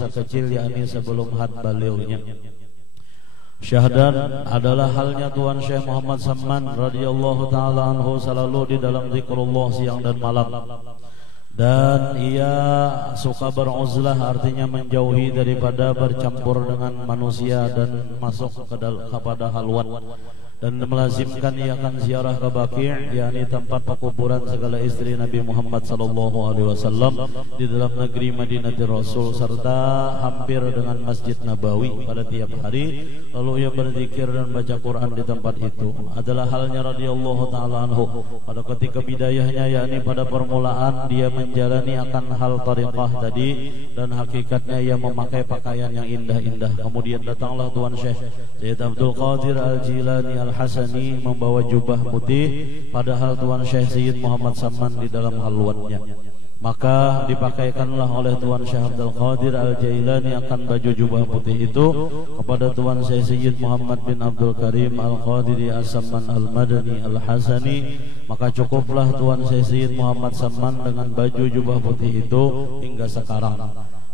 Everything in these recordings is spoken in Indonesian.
masa kecil, yakni sebelum had balighnya. Syahdan adalah halnya Tuan Syekh Muhammad Samman radhiyallahu taala anhu selalu di dalam zikrullah siang dan malam. Dan ia suka beruzlah, artinya menjauhi daripada bercampur dengan manusia dan masuk kepada halwat. Dan melazimkan ia akan ziarah ke Baqi', yakni tempat pekuburan segala istri Nabi Muhammad sallallahu alaihi wasallam di dalam negeri Madinatul Rasul, serta hampir dengan Masjid Nabawi pada tiap hari. Lalu ia berzikir dan baca Quran di tempat itu. Adalah halnya radhiyallahu taala anhu pada ketika bidayahnya, yakni pada permulaan dia menjalani akan hal tariqah tadi, dan hakikatnya ia memakai pakaian yang indah-indah. Kemudian datanglah Tuan Syekh Sayyid Abdul Qadir Al-Jilani Al-Hasani membawa jubah putih, padahal Tuan Syekh Sayyid Muhammad Samman di dalam halwatnya. Maka dipakaikanlah oleh Tuan Syekh Abdul Qadir Al-Jailani akan baju jubah putih itu kepada Tuan Syekh Sayyid Muhammad bin Abdul Karim Al-Qadiri As-Samman Al-Madani Al-Hasani. Maka cukuplah Tuan Syekh Sayyid Muhammad Samman dengan baju jubah putih itu hingga sekarang.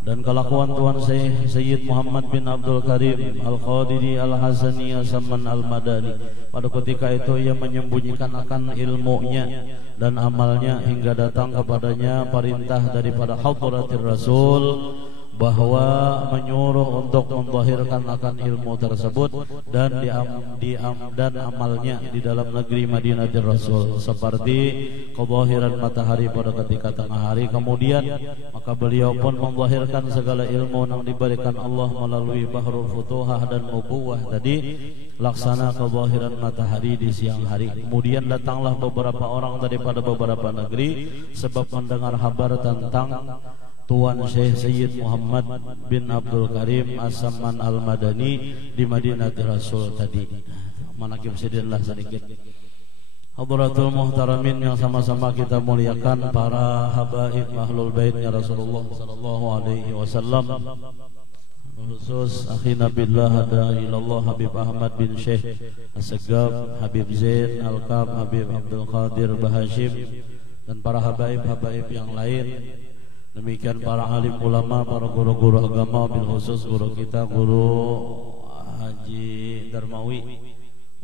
Dan kelakuan Tuan Sayyid Muhammad bin Abdul Karim Al-Qadiri Al-Hasani As-Samman Al-Madani, pada ketika itu ia menyembunyikan akan ilmunya dan amalnya hingga datang kepadanya perintah daripada Hadratir Rasul bahwa menyuruh untuk menzahirkan akan ilmu tersebut dan amalnya di dalam negeri Madinatul Rasul, seperti kezahiran matahari pada ketika tengah hari. Kemudian maka beliau pun menzahirkan segala ilmu yang diberikan Allah melalui Bahrul Futuhah dan Nubuwah tadi, laksana kezahiran matahari di siang hari. Kemudian datanglah beberapa orang daripada beberapa negeri sebab mendengar kabar tentang Tuan Syekh Sayyid Muhammad bin Abdul Karim As-Samman Al-Madani di Madinatul Rasul tadi. Manaqib sidinlah sedikit. Hadratul muhtaramin yang sama-sama kita muliakan, para habaib ahlul baitnya Rasulullah sallallahu alaihi wasallam, khusus akhina billah ada ilallah Habib Ahmad bin Syekh As-Segaf, Habib Zain Al-Kab, Habib Abdul Qadir Bahashim, dan para habaib-habaib yang lain. Demikian para alim ulama, para guru-guru agama, bil khusus guru kita, Guru Haji Darmawi,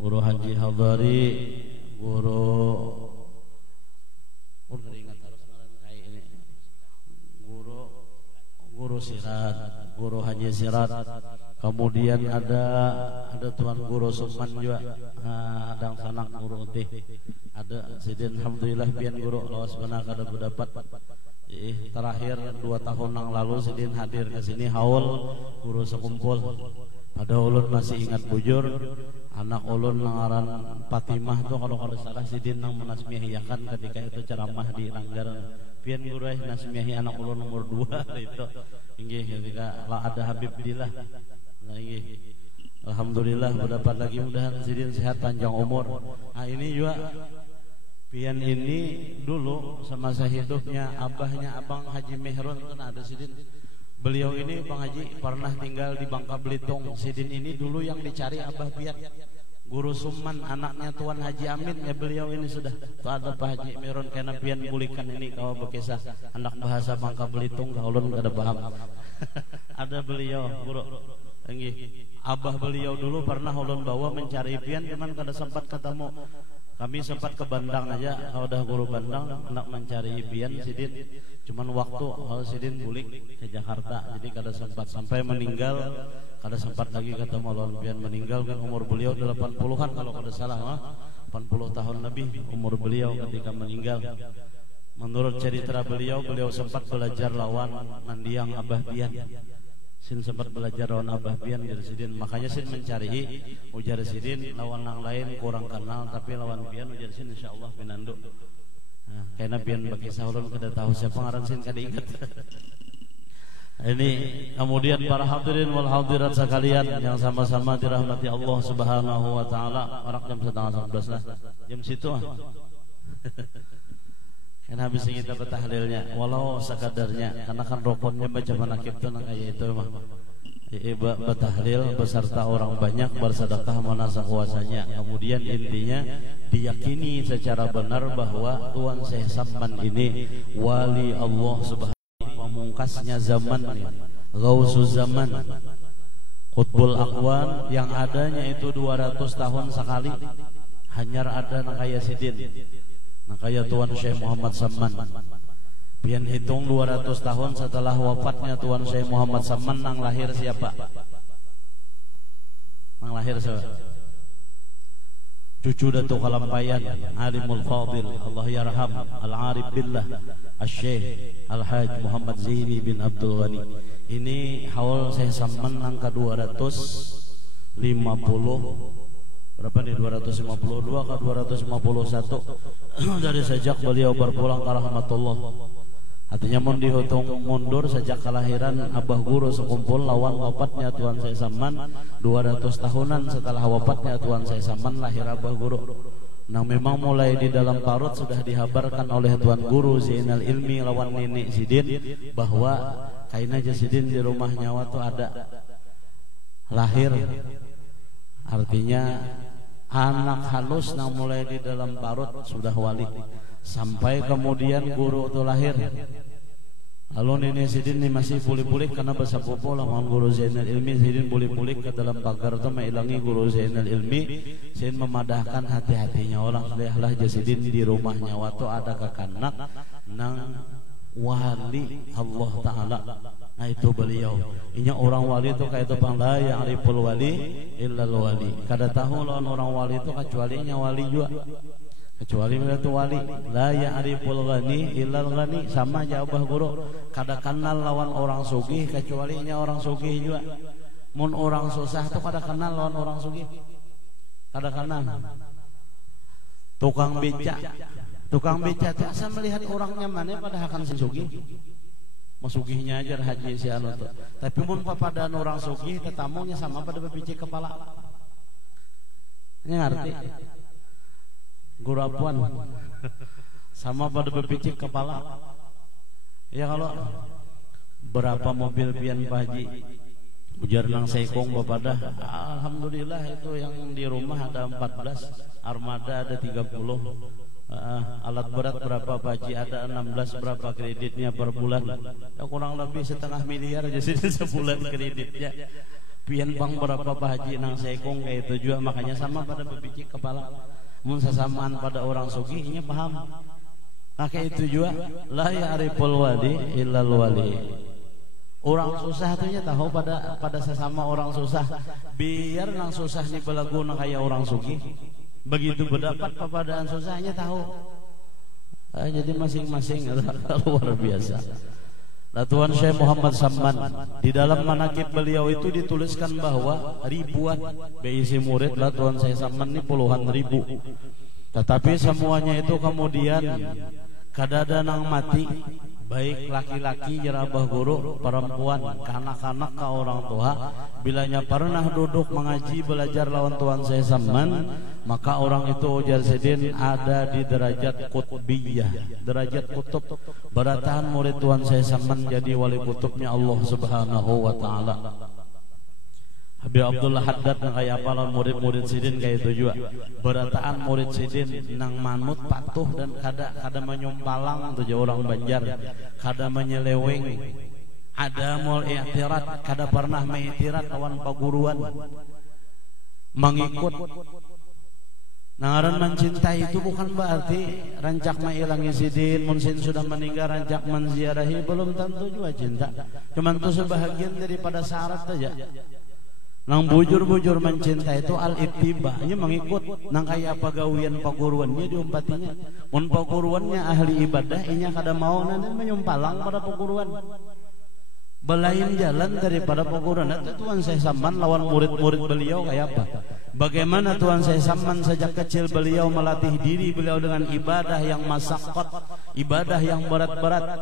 Guru Haji Hadari, Guru Sirat, Guru Haji Sirat. Kemudian ada Tuan Guru Sukman juga, ada sanak Guru Utih, ada Sidin alhamdulillah pian guru lawas benar kada berdapat. Terakhir 2 tahun yang lalu Sidin hadir ke sini haul guru sekumpul. Pada ulun masih ingat bujur, anak ulun ngaran Fatimah tuh kalau salah Sidin nang menasmiahiakan ketika itu ceramah di Langgaran. Pian guru nasmiahi anak ulun nomor 2 itu. Inggih ketika ada Habib Dilah. Nah inggih. Alhamdulillah berdapat lagi, mudahan Sidin sehat panjang umur. Nah ini juga pian ini dulu semasa hidupnya abahnya Abang Haji Mehrun kan ada Sidin. Beliau ini Bang Haji pernah tinggal di Bangka Belitung. Sidin ini dulu yang dicari abah pian. Guru Suman anaknya Tuan Haji Amin ya beliau ini sudah. Tuh ada Pak Haji Mehrun kena pian bulikan ini kalau berkisah anak bahasa Bangka Belitung kaulun kada paham. Ada beliau guru. Enggih. Abah beliau dulu pernah ulun bawa mencari pian, cuman kada sempat ketemu. Kami sempat ke Bandang aja, udah guru Bandang nak mencari pian Sidin. Cuman waktu Sidin bulik ke Jakarta, jadi kada sempat sampai meninggal, kada sempat lagi ketemu lawan pian. Meninggal kan umur beliau 80-an kalau kada salah, 80 tahun lebih umur beliau ketika meninggal. Menurut cerita beliau sempat belajar lawan Nandiang Abah Pian. Sin sempat belajar lawan Abah Pian dari Sidin. Makanya Sin mencari ujar Sidin lawan yang lain kurang kenal, tapi lawan Pian ujar Sin insyaallah pinandu. Nah, karena Pian berkisah ulun kada tahu siapa ngaran Sin kada ingat. Ini kemudian para hadirin wal hadirat sekalian yang sama-sama dirahmati Allah Subhanahu wa taala. Orang jam 10:30 lah. Jam situ kan habis kita bertahlilnya walau sekadarnya, karena kan rokonnya baca manaqib itu kayak itu mah bertahlil beserta orang banyak, bersedekah menasa kuasanya. Kemudian intinya diyakini secara benar bahwa Tuan Syekh Samman ini wali Allah Subhanahu wa taala, pamungkasnya zaman Ghausuz Zaman, Qutbul Aqwan, yang adanya itu 200 tahun sekali. Hanyar ada nakaya sidin, nakaya Tuan Syekh Muhammad Samman. Pian hitung 200 tahun setelah wafatnya Tuan Syekh Muhammad Samman, nang lahir siapa? Nang lahir siapa? Cucu Datuk Kalampayan, Alimul Fadil, Allah yarham, Al-Arif Billah, Al-Syekh Al-Haj Muhammad Zaini bin Abdul Ghani. Ini haul Syekh Samman angka 250, berapa nih, 252 ke 251 dari sejak beliau berpulang ke rahmatullah. Artinya mun dihitung mundur sejak kelahiran Abah Guru sekumpul lawan wafatnya Tuan Syekh Samman 200 tahunan setelah wafatnya Tuan Syekh Samman lahir Abah Guru. Nah memang mulai di dalam parut sudah dihabarkan oleh Tuan Guru Zainal Ilmi lawan Nenek Sidin bahwa kaina Jasidin di rumah nyawa tuh ada lahir. Artinya anak halus yang mulai di dalam parut sudah wali. Sampai kemudian guru itu lahir. Lalu Nenek Sidin ini masih pulih-pulih karena bersapupu lawan Guru Zainal Ilmi. Sidin pulih-pulih ke dalam pagar itu mengilangi Guru Zainal Ilmi. Sidin memadahkan hati-hatinya orang sudahlah Jasidin di rumahnya waktu ada kekanak nang wali Allah Ta'ala. Nah itu beliau. Inya orang wali itu kayak itu bang la ya'riful wali illal wali. Kada tahu lawan orang wali itu kecuali nya wali juga. Kecuali itu wali. La ya'riful ghani illal ghani, sama jawabah Guru. Kada kenal lawan orang sugih kecuali nya orang sugih juga. Mun orang susah itu kada kenal lawan orang sugih. Kada kenal. Tukang beca. Tukang beca itu asal melihat orangnya mana pada akan si sugih. Masugihnya aja haji si anu tuh. Tapi mun papadaan orang sugih tetamunya sama pada bepicik kepala. Ini ngerti? Guru apuan sama pada bepicik kepala. Ya kalau berapa mobil pian Pak Haji ujar nang Seikong bapadah, alhamdulillah itu yang di rumah ada 14, armada ada 30. Alat berat berapa Pak Haji? Ada 16. Berapa kreditnya per bulan? Ya, kurang lebih 500 miliar aja sih sebulan kreditnya. Pian bang berapa Pak Haji nang Seikong kayak itu juga. Makanya sama pada bebicik kepala. Mun sasamaan pada orang sugihnya paham. Maka itu juga la ya'riful wali illal wali. Orang susah tuhnya tahu pada sesama orang susah. Biar nang susah nih belagu nang kayak orang sugih. Begitu berdapat papadaan susahnya tahu. Jadi masing-masing luar biasa. Nah, Tuan Syekh Muhammad Samman di dalam manaqib beliau itu dituliskan bahwa ribuan beisi murid lah Tuan Syekh Samman ini puluhan ribu. Tetapi semuanya itu kemudian kadada nang mati, baik laki-laki jerabah guru, perempuan, kanak-kanak ke orang tua, bilanya pernah duduk mengaji belajar lawan Tuan Syekh Samman, maka orang itu ujar Sidin ada di derajat qutbiyah, derajat kutub. Beratahan murid Tuan Syekh Samman jadi wali kutubnya Allah Subhanahu wa taala. Habib Abdullah Haddad nang kaya apa lawan murid-murid Sidin kayak itu juga. Berataan murid Sidin nang manut patuh dan kada menyumpalang tuh orang Banjar, kada menyeleweng, ada mul i'tirat, kada pernah mengiktirat lawan paguruan, mengikut. Nangaran mencintai itu bukan berarti rancak mailangi Sidin, munsin sudah meninggal rancak menziarahi, belum tentu juga cinta. Cuman itu sebahagian daripada syarat saja. Nang bujur-bujur mencinta itu al-ittiba, nya mengikut nang kaya pagawian paguruannya diumpatinya. Mun paguruannya ahli ibadah, inya kada mau nanti menyumpalang pada paguruan. Belain jalan daripada paguruan. Itu Tuan Syekh Samman lawan murid-murid beliau kayak apa? Bagaimana Tuan Syekh Samman sejak kecil beliau melatih diri beliau dengan ibadah yang masyaqqat, ibadah yang berat-berat.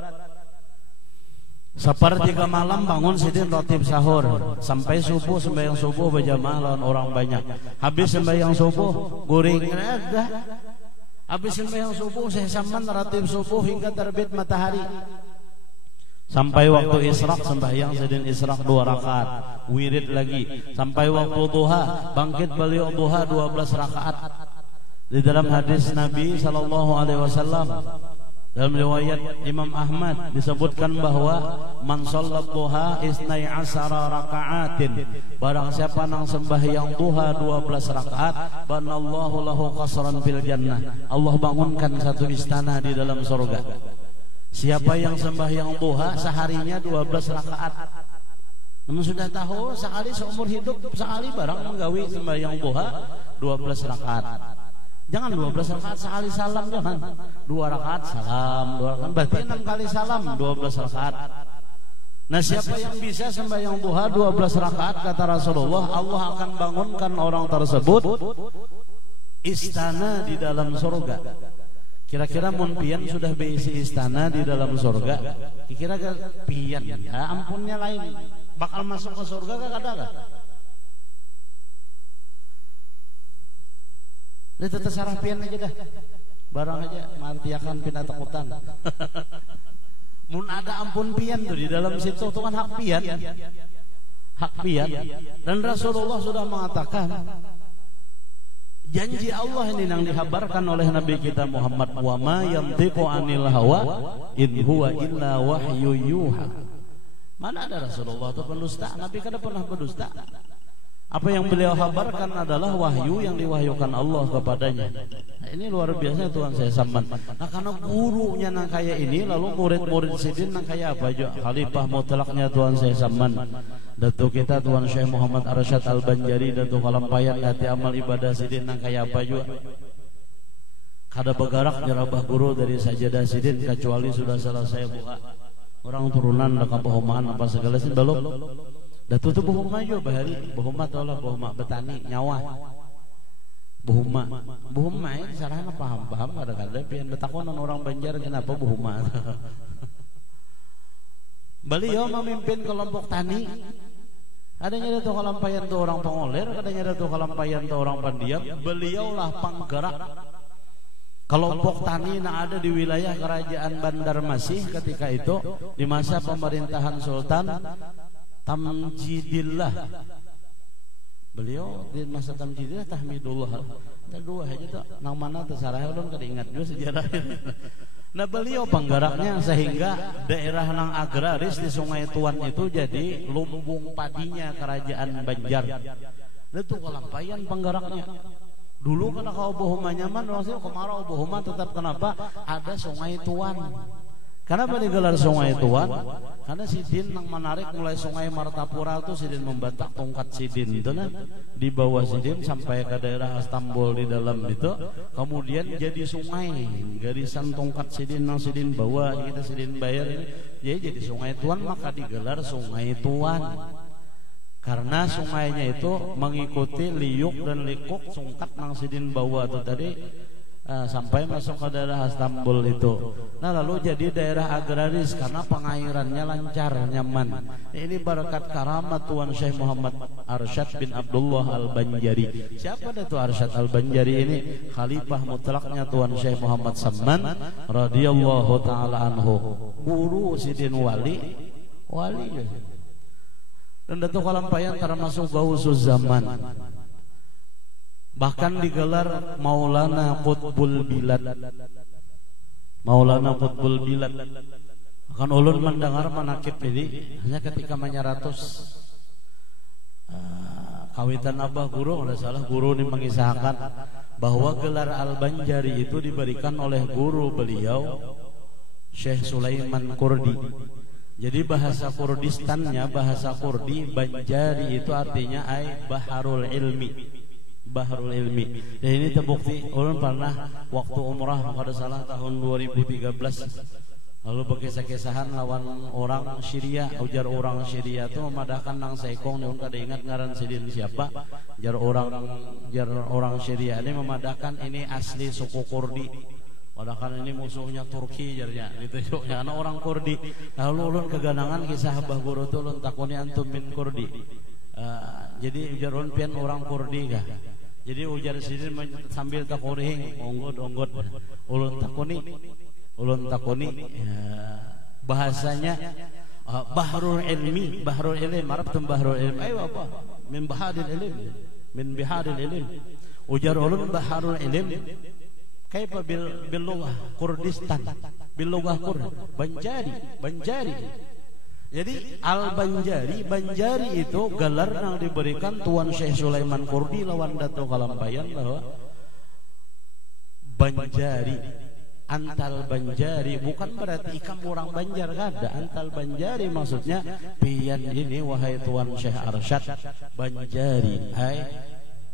Sepertiga malam bangun Sidin rotib sahur sampai subuh, sembahyang subuh berjamaah lawan orang banyak. Habis sembahyang subuh guring ada. Habis sembahyang subuh Syekh Samman rotib subuh hingga terbit matahari. Sampai waktu isyraq sembahyang Sidin isyraq 2 rakaat, wirid lagi. Sampai waktu duha bangkit beliau duha 12 rakaat. Di dalam hadis Nabi sallallahu alaihi wasallam Dalam riwayat Imam Ahmad disebutkan bahwa man shallat duha isnai asara raka'atin, barang siapa nang sembahyang duha 12 rakaat, banallahu lahu qasran fil jannah, Allah bangunkan satu istana di dalam surga. Siapa yang sembahyang duha seharinya 12 rakaat, namun sudah tahu sekali seumur hidup sekali barang menggawi sembahyang duha 12 rakaat. Jangan 12 rakaat sekali salam, jangan 2 rakaat salam, 2 rakaat berarti 6 kali salam 12 rakaat. Nah, siapa yang bisa sembahyang duha 12 rakaat, kata Rasulullah, Allah akan bangunkan orang tersebut istana di dalam surga. Kira-kira mun pian sudah berisi istana di dalam surga, kira-kira pian ya ampunnya lain bakal masuk ke surga kagak ada. Ini terserah pian aja dah, barang aja martiakan pindah takutan. Mun ada ampun pian tuh di dalam situ tuh kan hak pian, hak pian. Dan Rasulullah sudah mengatakan janji Allah ini yang dihabarkan oleh Nabi kita Muhammad, wa ma yantiqu anil hawa in huwa illa wahyu yuha. Mana ada Rasulullah itu pendusta? Nabi kada pernah berdusta. Apa yang beliau habarkan adalah wahyu yang diwahyukan Allah kepadanya. Nah, ini luar biasa Tuhan saya Saman. Nah, karena gurunya nang kaya ini, lalu murid-murid sidin nang kaya apa juga? Khalifah mutlaknya Tuhan saya Saman, Datuk kita Tuhan Syekh Muhammad Arsyad Al-Banjari, Datuk Kalampayan hati amal ibadah sidin nang kaya apa juga? Kada begarak nyerabah guru dari sajadah sidin kecuali sudah selesai buka. Orang turunan dah kapohomaan apa segala sih belum. Dah tutup buhuma juga bahari, buhuma tolak buhuma betani nyawa, buhuma ini sarana paham kadang-kadang pian betakonan orang Banjar kenapa buhuma. Beliau memimpin kelompok tani, adanya itu kalampayan tuh orang pengoler, adanya itu kalampayan tuh orang pendiam. Beliaulah penggerak kelompok tani yang ada di wilayah kerajaan Banjarmasin ketika itu di masa pemerintahan Sultan Tamjidillah. Beliau di masa Tamjidillah Tahmidullah. Ada dua aja tuh. Nang mana terserah ulun kada ingat juga sejarahnya. Nah, beliau penggeraknya sehingga daerah nang agraris di Sungai Tuan itu jadi lumbung padinya kerajaan Banjar. Itu kalampayan penggeraknya. Dulu karena kau bohuma nyaman, maksudnya kemarau bohuma tetap kenapa ada Sungai Tuan. Kenapa digelar Sungai Tuan? Karena Sidin yang menarik mulai Sungai Martapura itu Sidin membatak tongkat Sidin itu nah di bawah Sidin sampai ke daerah Istanbul di dalam itu, kemudian jadi sungai garisan tongkat Sidin yang Sidin bawa kita Sidin bayar ini, jadi Sungai Tuan, maka digelar Sungai Tuan karena sungainya itu mengikuti liuk dan likuk sungkat yang Sidin bawa itu tadi. Sampai masuk ke daerah Istanbul itu. Nah, lalu jadi daerah agraris karena pengairannya lancar, nyaman. Ini berkat karamat Tuan Syekh Muhammad Arsyad bin Abdullah Al-Banjari. Siapa itu Arsyad Al-Banjari ini? Khalifah mutlaknya Tuan Syekh Muhammad Saman radhiyallahu taala anhu. Guru Sidin wali. Dan Datuk Kalampayan termasuk Gausuz Zaman. Bahkan digelar Maulana Qutbul Bilad. Maulana Qutbul Bilad. Akan ulun mendengar manakib ini hanya ketika menyaratus kawitan abah guru, kalau salah guru ini mengisahkan bahwa gelar Al-Banjari itu diberikan oleh guru beliau Syekh Sulaiman Kurdi. Jadi bahasa Kurdistannya, bahasa Kurdi, Banjari itu artinya ay Baharul Ilmi. Bahrul Ilmi. Dan ini terbukti ulun pernah waktu umrah pada salah tahun 2013 lalu berkisah-kisahan lawan orang Syria, ujar orang Syria itu memadahkan nang Saikong, ulun kada ingat ngaran Sidin siapa. Jar orang Syria ini memadahkan ini asli suku Kurdi. Padahal ini musuhnya Turki jarnya ditunjuknya anak orang Kurdi. Lalu ulun keganangan kisah Abah Guru itu ulun takuni antum min Kurdi. Jadi ujar ulun pian orang Kurdi kah? Jadi ujar Sidin sambil takurihing onggot ulun takuni bahasanya Bahrul Ilmi, Bahrul Ilmi, Arab tuh Bahrul Ilmi. Ayo apa? Min Baharil Ilm. Ujar ulun Bahrul Ilm. Kaifa bil lughah Kurdistan. Bilugah Qur'an. Banjari. Jadi Al-Banjari, Banjari itu gelar yang diberikan Tuan Syekh Sulaiman Kurdi lawan Dato Kalampayan bahwa Banjari, Antal Banjari bukan berarti ikam orang Banjar, kada. Antal Banjari maksudnya pian ini wahai Tuan Syekh Arsyad Banjari ai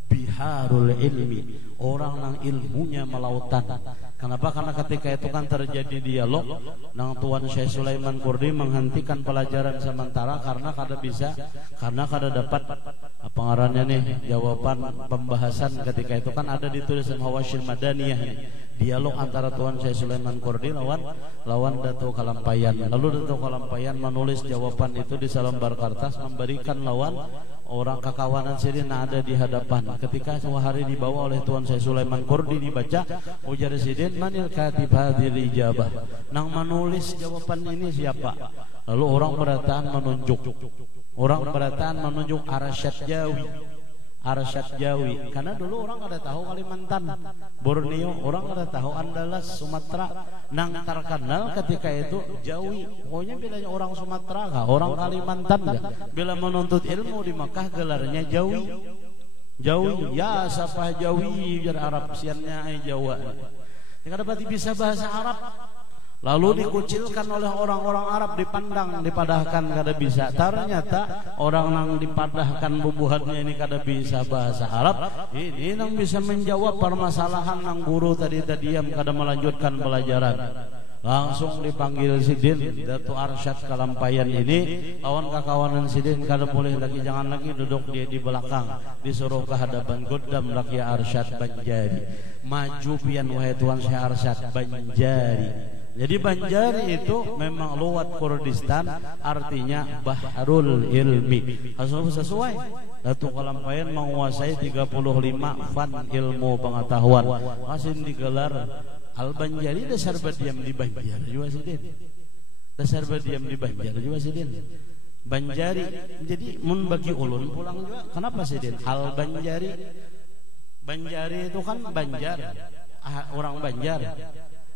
biharul ilmi, orang yang ilmunya melautan. Kenapa? Karena ketika itu kan terjadi dialog nang Tuan Syekh Sulaiman Kurdi menghentikan pelajaran sementara karena kada dapat apa ngarannya nih jawaban pembahasan ketika itu kan ada ditulis sama Hawasyil Madaniyah nih. Dialog antara Tuan Syekh Sulaiman Kurdi lawan Dato Kalampayan. Lalu Dato Kalampayan menulis jawaban itu di selembar kertas memberikan lawan orang kakawanan Sidin ada di hadapan. Ketika suatu hari dibawa oleh Tuan Syekh Sulaiman Kurdi dibaca, ujar Sidin, manil katib hadhil ijabah, nang menulis jawaban ini siapa? Lalu orang berataan menunjuk Arsyad Jawi, karena dulu orang ada tahu Kalimantan, Borneo, orang ada tahu Andalas, Sumatera, nang terkenal ketika itu Jawi. Pokoknya bilanya orang Sumatera kah, orang Kalimantan kah, bila menuntut ilmu di Makkah gelarnya Jawi, ya siapa Jawi, biar Arab siannya ay Jawa. Yang dapat bisa bahasa Arab. Lalu dikucilkan oleh orang-orang Arab, dipadahkan kada bisa. Ternyata orang yang dipadahkan bubuhannya ini kada bisa bahasa Arab, ini yang bisa menjawab permasalahan yang guru tadi diam kada melanjutkan pelajaran. Langsung dipanggil Sidin Dato Arsyad Kalampayan ini, lawan kakawanan Sidin kada boleh lagi, jangan lagi duduk dia di belakang, disuruh ke hadapan Godam laki Arsyad Banjari. Maju pian wahai Tuan Syekh Arsyad Banjari. Jadi Banjari itu memang luwat Kurdistan, artinya Bahrul Ilmi. Sesuai. Dato Kalampayan menguasai 35 fan ilmu pengetahuan. Masih digelar Al-Banjari, dasar berdiam di Banjar juga Sidin. Banjari. Jadi mun bagi ulun pulang juga. Kenapa Sidin? Al-Banjari. Banjari itu kan Banjar, orang Banjar.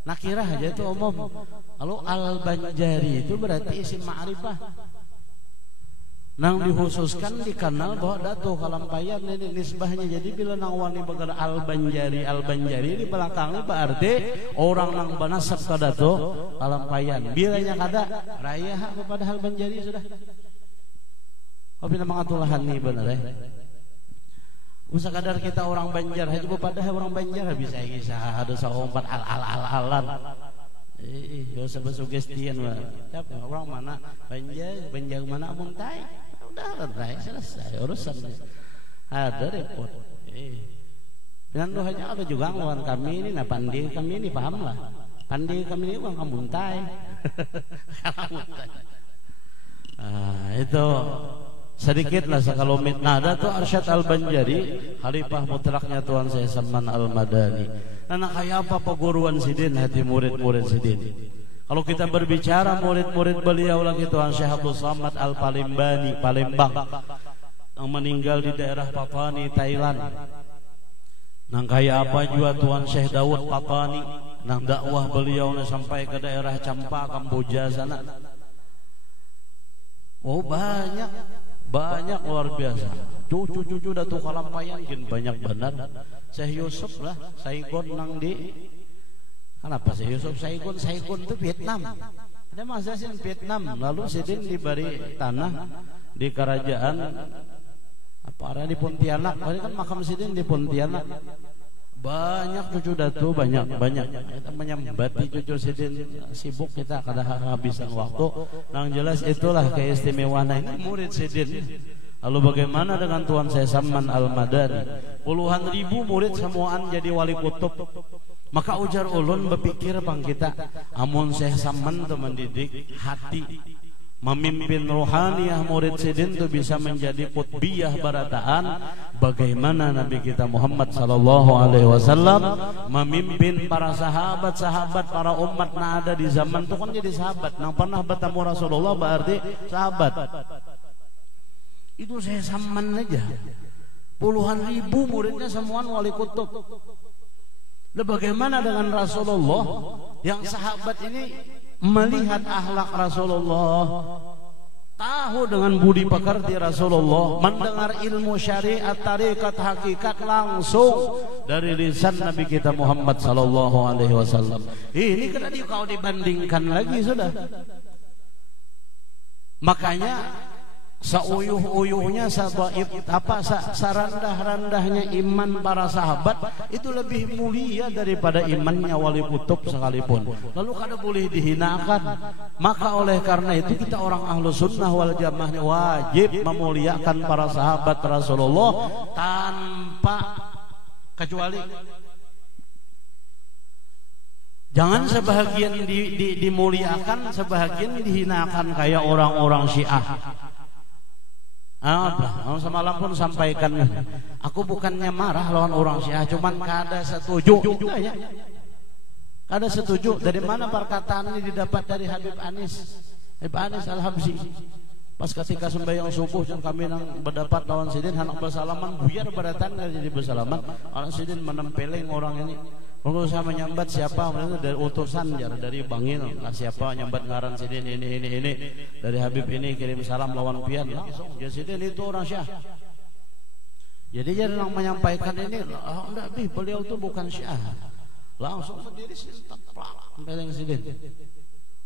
Nakirah aja itu umum. Lalu Al-Banjari itu berarti isim ma'rifah. Nang dikhususkan dikenal bahwa Dato Kalampayan ini nisbahnya. Jadi bila nang wani bagara Al-Banjari di belakangnya berarti orang nang banasab ke Dato Kalampayan. Bilanya kada raya kepada Al-Banjari sudah. Apabila mengatulahan nih benar ya. Masa kadar kita orang Banjar aja padahal orang Banjar bisa kisah ada saompat al-alan. Yo sebab sugestian mah. Orang mana Banjar mana muntai. Udah selesai urusannya. Ada repot. Dan doanya ada juga lawan kami ini, nah pandi kami ini paham lah. Pandi kami ini orang kamuntai. Itu sedikitlah sekalumit. Nah, Dato Arsyad Al-Banjari, khalifah mutlaknya Tuan Syekh Saman Al-Madani. Nah, kayak apa peguruan Sidin hati murid-murid Sidin? Kalau kita berbicara murid-murid beliau lagi Tuan Syekh Abdul Samad Al-Palimbani, Palembang, yang meninggal di daerah Patani, Thailand. Nah, kayak apa juga Tuan Syekh Daud Patani, nang dakwah beliau sampai ke daerah Campa, Kamboja sana. Oh, banyak luar biasa. Cucu Dato Kalampayan banyak benar. Syekh Yusuf lah, Saigon nang di. Kenapa Syekh Yusuf Saigon itu Vietnam. Ada masa sih Vietnam. Lalu Sidin diberi tanah di kerajaan apa ada di Pontianak. Tadi kan makam Sidin di Pontianak. Banyak cucu Dato, banyak. Kita menyambati cucu Sidin, sibuk kita kada habisan waktu. Nang jelas itulah keistimewaan ini murid Sidin. Lalu bagaimana dengan Tuan Syekh Saman Al-Madani? Puluhan ribu murid semuaan jadi wali kutub. Maka ujar ulun berpikir bang kita, amun Syekh Saman itu mendidik hati, memimpin rohaniah murid Sidin itu bisa menjadi qutbiyah barataan. Bagaimana Nabi kita Muhammad sallallahu alaihi wasallam memimpin para sahabat-sahabat, para umat yang ada di zaman itu kan jadi sahabat. Nang pernah bertemu Rasulullah berarti sahabat. Itu Syekh Saman aja. Puluhan ribu muridnya semua wali kutub. Nah, bagaimana dengan Rasulullah? yang sahabat ini melihat akhlak Rasulullah, tahu dengan budi pekerti Rasulullah, mendengar ilmu syariat, tarekat, hakikat langsung dari lisan Nabi kita Muhammad sallallahu alaihi wasallam. Ini kan kalau dibandingkan lagi sudah. Makanya seuyuh-uyuhnya, serendah-rendahnya iman para sahabat itu lebih mulia daripada imannya wali kutub sekalipun. Lalu kada boleh dihinakan. Maka oleh karena itu kita orang ahlu sunnah wal jamaah wajib memuliakan para sahabat Rasulullah tanpa kecuali. Jangan sebahagian dimuliakan, sebahagian dihinakan kayak orang-orang Syiah. Semalam pun sampaikan, aku bukannya marah lawan orang Syiah, cuman kada setuju. Ya. Kada setuju. Dari mana perkataan ini didapat? Dari Habib Anis Al-Habsyi. Pas ketika sembahyang subuh dan kami berdapat lawan Sidin, hendak bersalaman, buyar berdatang jadi bersalaman. Orang Sidin menempeleng orang ini. Kalau saya menyambat siapa, dari utusan dari Bangil, siapa nyambat ngaran Sidin ini dari Habib ini kirim salam lawan pian langsung. Jadi Sidin itu orang Syiah. Jadi dia menyampaikan ini, enggak beliau itu bukan Syiah. Langsung berdiri tempeleng Sidin.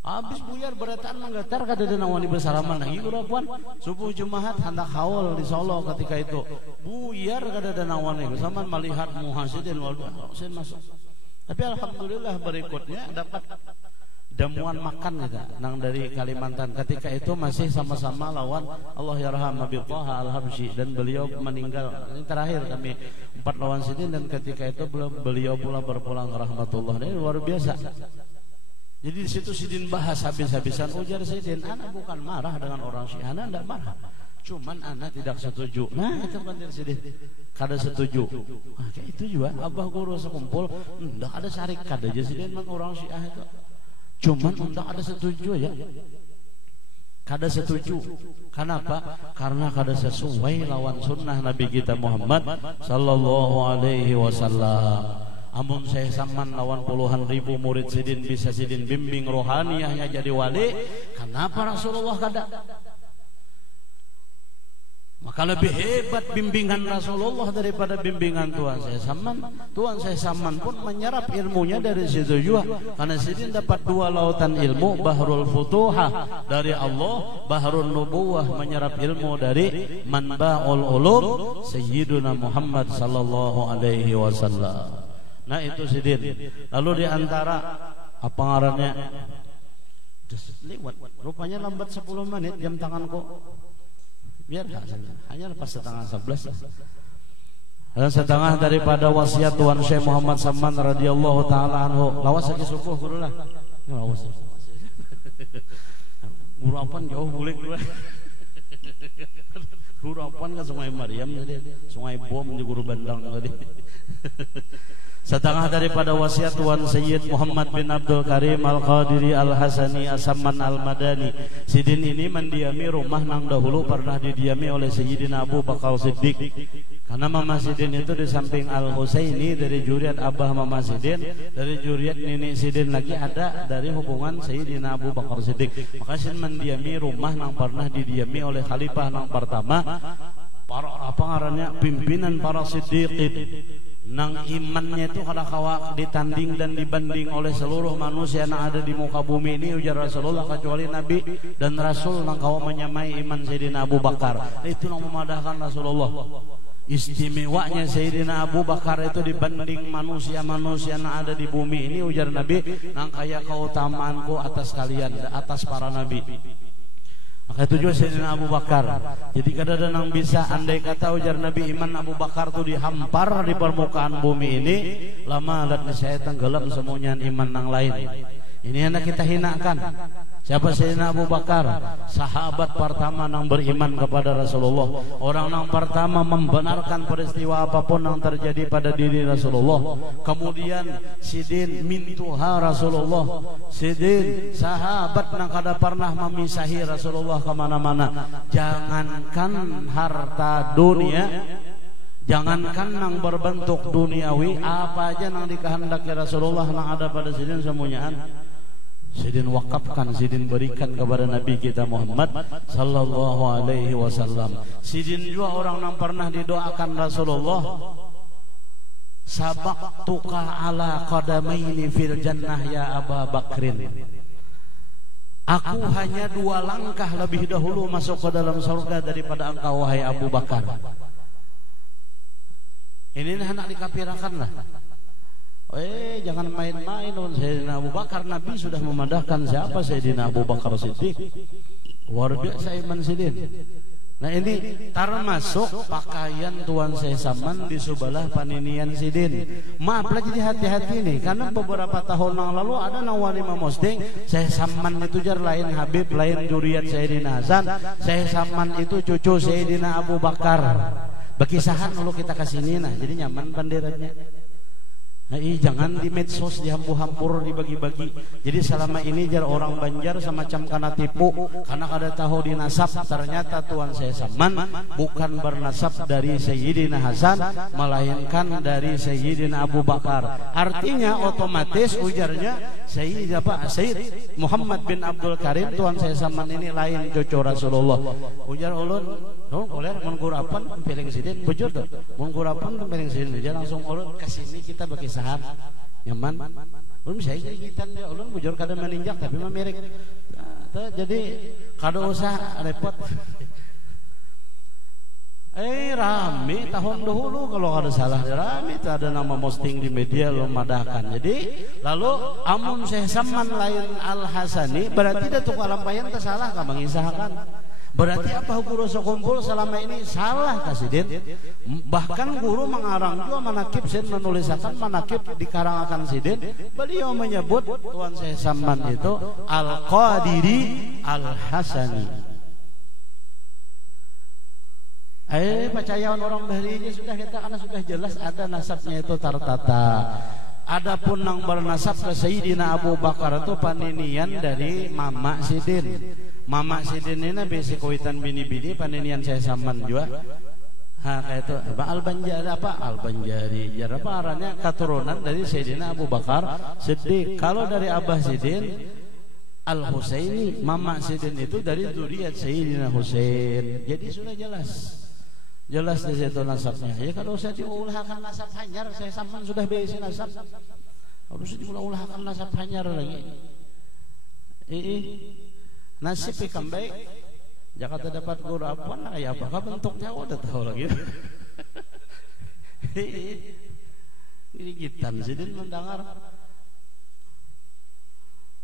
Habis buyar berataan menggetar kada ada nawani bersalaman lagi kurapuan subuh Jumat hendak haul di Solo ketika itu. Buyar kada ada nawani bersalaman melihat Muhasidin Sidin masuk. Tapi alhamdulillah berikutnya dapat jamuan makan kita nang dari Kalimantan. Ketika itu masih sama-sama lawan Allah yarham Habib Thaha Al-Habsyi dan beliau meninggal. Ini terakhir kami 4 lawan Sidin dan ketika itu beliau pula berpulang rahmatullah. Ini luar biasa. Jadi di situ Sidin bahas habis-habisan, ujar Sidin, anak bukan marah dengan orang Syiah, anak tidak marah. Cuman anak tidak setuju. Nah itu kan Sidin, kada setuju. Nah, kayak itu juga abah guru sekumpul, ndak ada syarik kada aja Sidin dengan orang Syiah itu. Cuman ndak ada setuju ya. Kada setuju. Kenapa? Karena kada sesuai lawan sunnah Nabi kita Muhammad sallallahu alaihi wasallam. Amun saya saman lawan puluhan ribu murid Sidin bisa Sidin bimbing rohaniahnya jadi wali, kenapa Rasulullah kada? Maka lebih hebat bimbingan Rasulullah daripada bimbingan Tuhan saya saman. Tuhan saya saman pun menyerap ilmunya dari situ juga. Karena Sidin dapat 2 lautan ilmu, Bahrul Futuhah dari Allah, Bahrul Nubuwah menyerap ilmu dari Manba'ul Ulum Sayyiduna Muhammad sallallahu alaihi wasallam. Nah itu Sidin. Lalu diantara apa ngarannya lewat, rupanya lambat 10 menit jam tanganku. Biar hanya lepas setengah 11. Dan setengah daripada wasiat Tuan Syekh Muhammad Saman radhiyallahu taala anhu. Lawas lagi subuh gurulah. Lawas. Guru apaan jauh bulik dulu. Guru apaan ke Sungai Maryam tadi. Sungai Bom di Guru Bandang tadi. Setengah daripada wasiat Tuan Sayyid Muhammad bin Abdul Karim Al-Qadiri Al-Hasani As-Samman Al-Madani. Sidin ini mendiami rumah nang dahulu pernah didiami oleh Sayyidina Abu Bakar Siddiq. Karena Mama Sidin itu di samping Al-Husaini dari juriat Abah Mama Sidin, dari juriat Nenek Sidin lagi ada dari hubungan Sayyidina Abu Bakar Siddiq. Maka Sidin mendiami rumah nang pernah didiami oleh Khalifah nang pertama, para apa ngarannya pimpinan para Siddiqin. Nang imannya itu kada kawa ditanding dan dibanding oleh seluruh manusia yang ada di muka bumi ini, ujar Rasulullah, kecuali Nabi dan Rasul nang kawa menyamai iman Sayyidina Abu Bakar. Itu nang memadahkan Rasulullah. Istimewanya Sayyidina Abu Bakar itu dibanding manusia-manusia yang ada di bumi ini, ujar Nabi, nang kaya keutamaanku atas kalian, atas para Nabi. Maka itu juga Sayyidina Abu Bakar. Jadi kadang-kadang nang bisa, andai kata ujar Nabi, iman Abu Bakar itu dihampar di permukaan bumi ini, lama alat saya tenggelam semuanya iman nang lain. Ini hendak kita hinakan. Siapa Sayyidina Abu Bakar? Sahabat pertama nang beriman kepada Rasulullah. Orang nang pertama membenarkan peristiwa apapun yang terjadi pada diri Rasulullah. Kemudian Sidin mintuha Rasulullah. Sidin sahabat nang kada pernah memisahi Rasulullah kemana-mana. Jangankan harta dunia, Jangankan nang berbentuk duniawi, apa aja nang dikehendaki Rasulullah nang ada pada sidin semuanyaan sidin wakafkan, sidin berikan kepada Nabi kita Muhammad sallallahu alaihi wasallam. Sidin juga orang yang pernah didoakan Rasulullah, sabaqtuka ala qadamaini fil jannah ya Aba Bakrin. Aku hanya 2 langkah lebih dahulu masuk ke dalam surga daripada engkau wahai Abu Bakar. Ini hendak dikapirakan lah. Jangan main-main dengan Sayyidina Abu Bakar. Nabi sudah memadahkan siapa Sayyidina Abu Bakar Siddiq. Luar biasa iman sidin. Nah ini termasuk pakaian Tuan Syekh Saman di sebelah paninian sidin. Maaf lagi hati-hati nih, karena beberapa tahun yang lalu ada nawali memosting Syekh Saman itu jar lain Habib, lain juriat Sayyidina Hasan. Syekh Saman itu cucu Sayyidina Abu Bakar. Berkisahan kalau kita kasih ini, nah jadi nyaman banderanya. Nah, jangan di medsos dihampur-hampur dibagi-bagi. Jadi selama ini jar orang Banjar semacam kana tipu, karena kada tahu dinasab. Ternyata Tuan Syekh Saman bukan bernasab dari Sayyidina Hasan, melainkan dari Sayyidina Abu Bakar. Artinya otomatis ujarnya Sayyid Muhammad bin Abdul Karim, Tuan Syekh Saman ini lain cucu Rasulullah. Ujar ulun, boleh mengkurapan piring sidin, bujur tuh. Mengkurapan piring sidin aja langsung ulun kesini kita berkisahan nyaman. Ulun bisa gigitan dia, ulun bujur kada meninjak tapi memirik. Nah, jadi kada usah repot. Rame tahun dahulu kalau ada salah rame itu ada nama posting di media lo madahkan. Jadi lalu amun Syekh Saman lain Al Hasani berarti datuk alampayan tersalah ka mengisahkan. Berarti apa guru sekumpul selama ini salah kasidin. Bahkan guru mengarang juga manakib sin menulisakan manakib dikarangakan sidin. Beliau menyebut Tuan Syekh Saman itu Al Qadiri Al Hasani. Percayaan orang bahari sudah kita karena sudah jelas ada nasabnya itu tertata. Adapun yang bernasab ke Sayyidina Abu Bakar itu paninian dari Mama Sidin. Mama Sidin ini basic kawitan bini-bini paninian Syekh Saman juga. Kayak itu Al-Banjari. Jar apa arahnya keturunan dari Sayyidina Abu Bakar Siddiq. Kalau dari Abah Sidin Al-Husaini, Mama Sidin itu dari zuriat Sayyidina Husain. Jadi sudah jelas di situ nasabnya. Ya kalau saya diulahkan nasab hanyar, saya Saman sudah besi nasab. Harus diulah-ulahkan nasab hanyar lagi. Nasib ikan baik. Jakarta dapat guru apa? Ya apakah bentuknya udah tahu lagi. Ini kita sidin mendengar.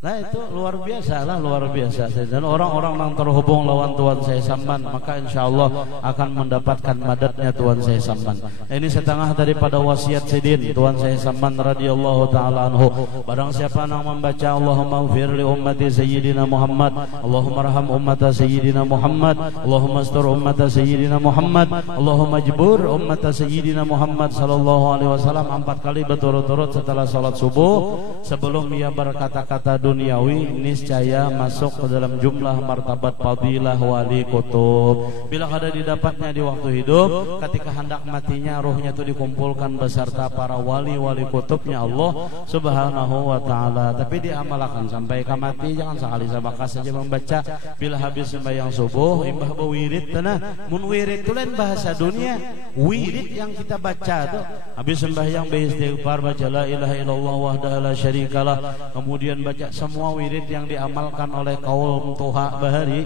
Nah itu luar biasa lah, luar biasa. Dan orang-orang yang terhubung lawan Tuan Syekh Saman, maka insya Allah akan mendapatkan madatnya Tuan Syekh Saman. Ini setengah daripada wasiat sidin Tuan Syekh Saman radhiyallahu taala anhu. Barang siapa yang membaca Allahumma ighfir li ummati Sayyidina Muhammad, Allahumma arham ummata Sayyidina Muhammad, Allahumma astur ummata Sayyidina Muhammad, Allahumma jbur ummata Sayyidina Muhammad sallallahu alaihi wasallam 4 kali berturut-turut setelah salat subuh, sebelum ia berkata-kata duniawi, niscaya masuk ke dalam jumlah martabat fadilah wali kutub. Bila ada didapatnya di waktu hidup, ketika hendak matinya ruhnya itu dikumpulkan beserta para wali-wali kutubnya Allah subhanahu wa ta'ala. Tapi diamalkan sampai ke mati, jangan sekali sabakas saja membaca. Bila habis sembahyang subuh imbah berwirid tanah. Mun wirid itu lain bahasa dunia. Wirid yang kita baca tuh habis sembahyang beristighfar, baca la ilaha illallah wahdahu la syarikalah, kemudian baca semua wirid yang diamalkan oleh kaum Tuha Bahari.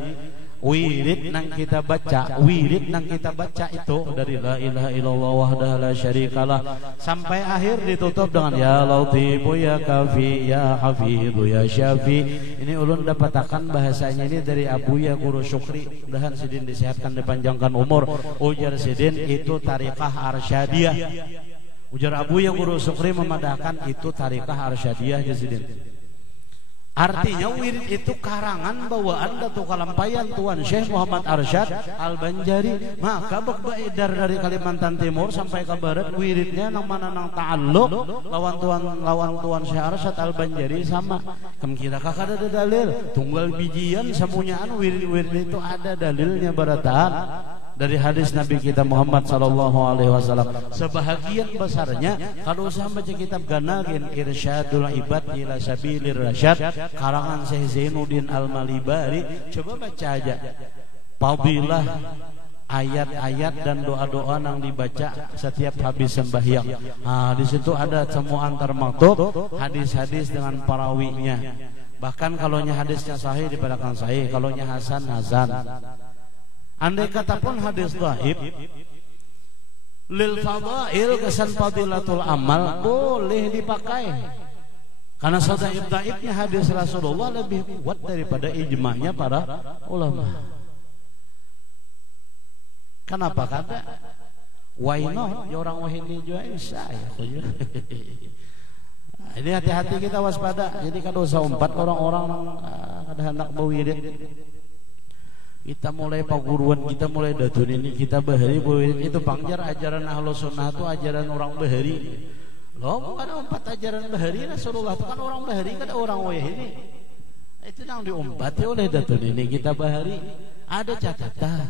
Wirid nang kita baca, itu dari la ilaha illallah wahdahu la syarikalah sampai akhir ditutup dengan ya Latifu ya Kafi ya Hafidhu ya Syafi. Ini ulun dapatakan bahasanya ini dari Abuya Guru Syukri. Mudahan sidin disehatkan, dipanjangkan umur. Ujar sidin itu tariqah arsyadiyah. Ujar Abuya Guru Syukri memadahkan itu tariqah arsyadiyah sidin. Artinya wirid itu karangan bawaan Datuk Kalampayan Tuan Syekh Muhammad Arsyad Al-Banjari. Maka beredar dari Kalimantan Timur sampai ke barat, wiridnya nang mana nang ta'alluq lawan Tuan Syekh Arsyad Al-Banjari sama. Kira kakak ada dalil tunggal bijian semuanyaan wirid-wirid itu ada dalilnya barataan. dari hadis Nabi kita Muhammad sallallahu alaihi wasallam. Sebahagian besarnya kalau usah baca kitab Ganagin Irsyadul Ibad ila Sabilir Rasyad karangan Syekh Zainuddin Al-Malibari, coba baca aja fadilah ayat-ayat dan doa-doa yang dibaca setiap habis sembahyang. Di situ ada semua antar maktub, hadis-hadis dengan perawinya. Bahkan kalaunya hadisnya sahih dipadakan sahih, kalaunya hasan hasan. Andai kata pun hadis dhaif lil fadail kesan fadilatul amal boleh dipakai. Karena dhaifnya hadis Rasulullah lebih kuat daripada ijma'nya para ulama. Kenapa kata? Why not? Ya orang wahini juga bisa ya. Ini hati-hati kita waspada. Jadi kalau usah umpat orang-orang kada hendak berwirid. Kita mulai paguruan, kita mulai datun ini, kita bahari berwirid. Itu pangjar ajaran Ahlus Sunnah itu ajaran orang bahari. Loh, bukan umpat ajaran bahari. Rasulullah itu kan orang bahari, kan orang wahini. Itu yang diumpati oleh datun ini kita bahari. Ada catatan,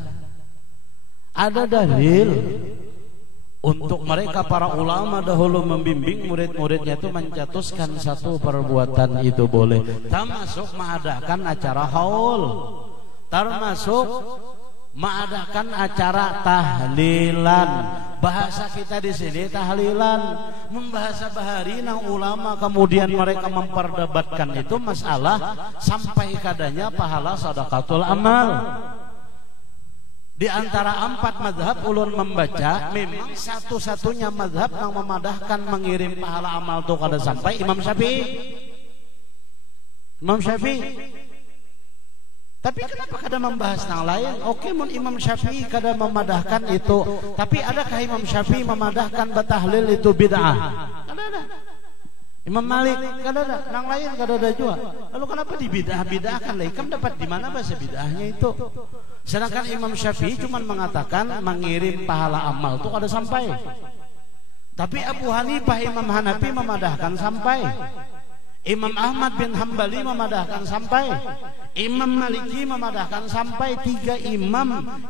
ada dalil untuk mereka para ulama dahulu membimbing murid-muridnya itu mencetuskan satu perbuatan itu boleh, termasuk mengadakan acara haul, termasuk mengadakan acara tahlilan. Bahasa kita di sini tahlilan, membahasa bahari nang ulama kemudian mereka memperdebatkan itu masalah sampai kadanya pahala sedekatul amal. Di antara 4 mazhab ulun membaca, memang satu-satunya mazhab yang memadahkan mengirim pahala amal itu kada sampai Imam Syafi'i. Imam Syafi'i. Tapi kenapa kada membahas yang lain? Oke, mun Imam Syafi'i kada memadahkan itu, tapi adakah Imam Syafi'i memadahkan batahlil itu bid'ah? Kada ada. Imam Malik kada ada, yang lain kada ada juga. Lalu kenapa dibidah-bidahkan? Ikam dapat di mana bahasa bid'ahnya itu? Sedangkan Imam Syafi'i cuma mengatakan mengirim pahala amal itu kada sampai. Tapi Abu Hanifah, Imam Hanafi memadahkan sampai. Imam Ahmad bin Hambali memadahkan sampai. Imam Maliki memadahkan sampai. 3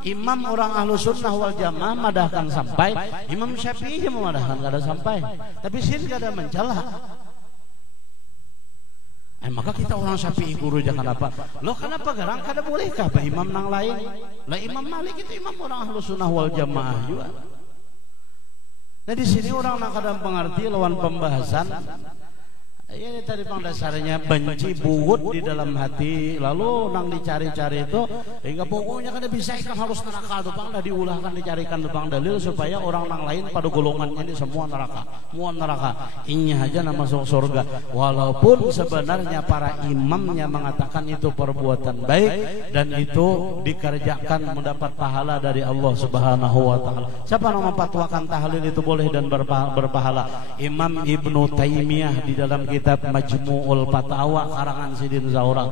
imam orang Ahlus Sunnah wal Jamaah memadahkan sampai. Imam Syafi'i memadahkan kada sampai. Tapi sin kada mencela. Maka kita orang Syafi'i guru jangan apa. Loh kenapa garang kada bolehkah bah imam nang lain? Lah Imam Malik itu imam orang Ahlus Sunnah wal Jamaah juga. Nah di sini orang nak kada mengerti lawan pembahasan. Ini tadi pang dasarnya benci buut di dalam hati, lalu nang dicari-cari itu hingga pokoknya kada bisa ikan harus neraka itu pang dah diulahkan dicarikan tentang dalil supaya orang nang lain pada golongannya ini semua neraka, ini aja nama masuk surga. Walaupun sebenarnya para imamnya mengatakan itu perbuatan baik dan itu dikerjakan mendapat pahala dari Allah Subhanahu wa taala. Siapa yang memfatwakan tahlil itu boleh dan berpahala? Imam Ibnu Taimiyah di dalam kitab Majmu'ul Fatawa karangan Sidin Zaura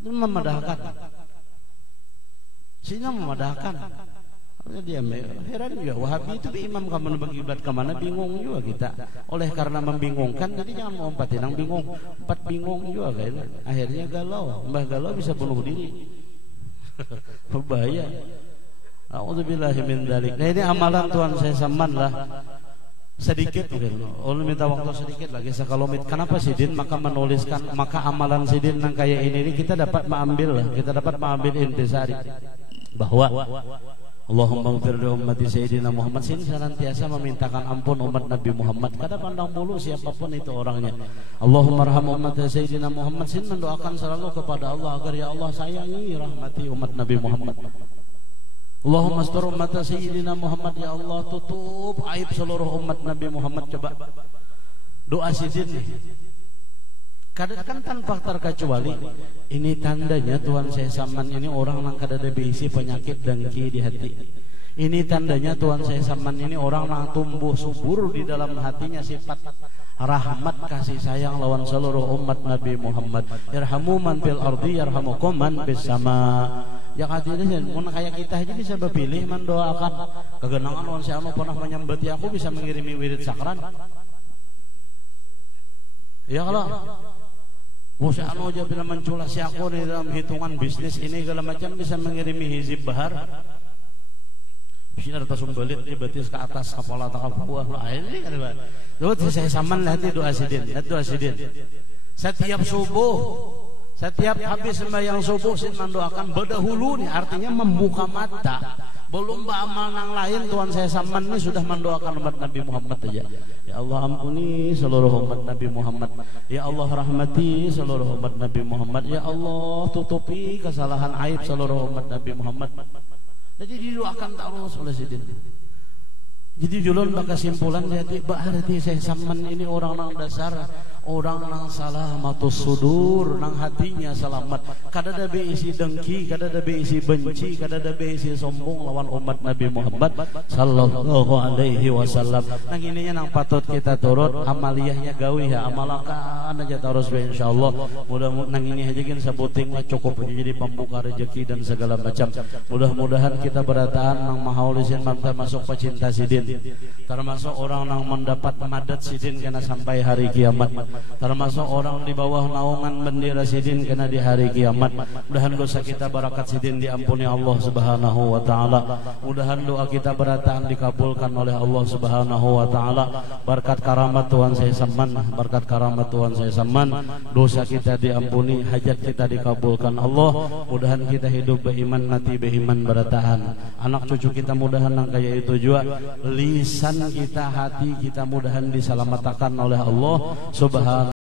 itu memadahkan. Sini memadahkan. Dia heran juga Wahabi itu imam kamu berkiblat kemana bingung juga kita. Oleh karena membingungkan jadi jangan mau umpatin yang bingung. Empat bingung juga kayaknya. Akhirnya galau. Mbah galau bisa bunuh diri. Berbahaya. A'udzubillahi min dzalik. Nah ini amalan Tuhan saya saman lah. Sedikit mungkin. Ulun minta waktu sedikit lagi sekalomit. Kenapa Sidin maka menuliskan maka amalan Sidin yang kayak ini kita dapat mengambil lah. Kita dapat mengambil intisari bahwa Allahumma ighfir li ummati sayyidina Muhammad sini senantiasa memintakan ampun umat Nabi Muhammad. Kada pandang bulu siapapun itu orangnya. Allahumma arham umat sayyidina Muhammad sini mendoakan selalu kepada Allah agar ya Allah sayangi rahmati umat Nabi Muhammad. Allahumma astur umat sayyidina Muhammad ya Allah tutup aib seluruh umat Nabi Muhammad. Coba doa Sidin nih. Kadang tanpa terkecuali ini tandanya Tuhan saya saman ini orang yang kada ada berisi penyakit dengki di hati. Ini tandanya Tuhan saya saman ini orang yang tumbuh subur di dalam hatinya sifat rahmat kasih sayang lawan seluruh umat Nabi Muhammad. Yarhamu man fil ardi yarhamukum man bis sama. Ya katanya mun kayak kita aja bisa berpilih mendoakan kegenangan lawan saya pernah menyambati aku bisa mengirimi wirid sakran. Ya kalau Musa anu aja bila menculas si aku di dalam hitungan bisnis ini segala macam bisa mengirimi hizib bahar. sini ada sumbelit ini betis ke atas kepala tak ke bawah lah ini kan Pak. Tuh saya saman nanti doa sidin. Setiap subuh, setiap habis sembahyang subuh sin mendoakan berdahulu nih artinya membuka mata. Belum beramal nang lain Tuhan saya saman ini sudah mendoakan umat Nabi Muhammad aja. Ya Allah ampuni seluruh umat Nabi Muhammad. Ya Allah rahmati seluruh umat Nabi Muhammad. Ya Allah tutupi kesalahan aib seluruh umat Nabi Muhammad. Jadi didoakan terus oleh sidin. Jadi julun baka simpulan jadi berarti saya saman ini orang nang dasar, orang nang salamatus sudur, nang hatinya selamat. Kadada be isi dengki, kadada be isi benci, kadada be isi sombong lawan umat Nabi Muhammad sallallahu alaihi wasallam. Nang ininya nang patut kita turut amaliyahnya gawi ya amalakan aja terus insyaallah. Mudah-mudahan nang ini aja gin sabuting lah cukup jadi pembuka rezeki dan segala macam. Mudah-mudahan kita berataan nang mahaulisin mantap masuk pecinta sidin. Termasuk orang yang mendapat madat sidin kena sampai hari kiamat. Termasuk orang di bawah naungan bendera sidin kena di hari kiamat. Mudahan dosa kita barakat sidin diampuni Allah Subhanahu wa taala. Mudahan doa kita berataan dikabulkan oleh Allah Subhanahu wa taala. Berkat karamat Tuhan saya saman, berkat karamat Tuhan saya saman, dosa kita diampuni, hajat kita dikabulkan Allah. Mudahan kita hidup beriman mati beriman berataan. Anak cucu kita mudahan nang kaya itu juga. Lisan kita, hati kita mudahan diselamatkan oleh Allah Subhanahu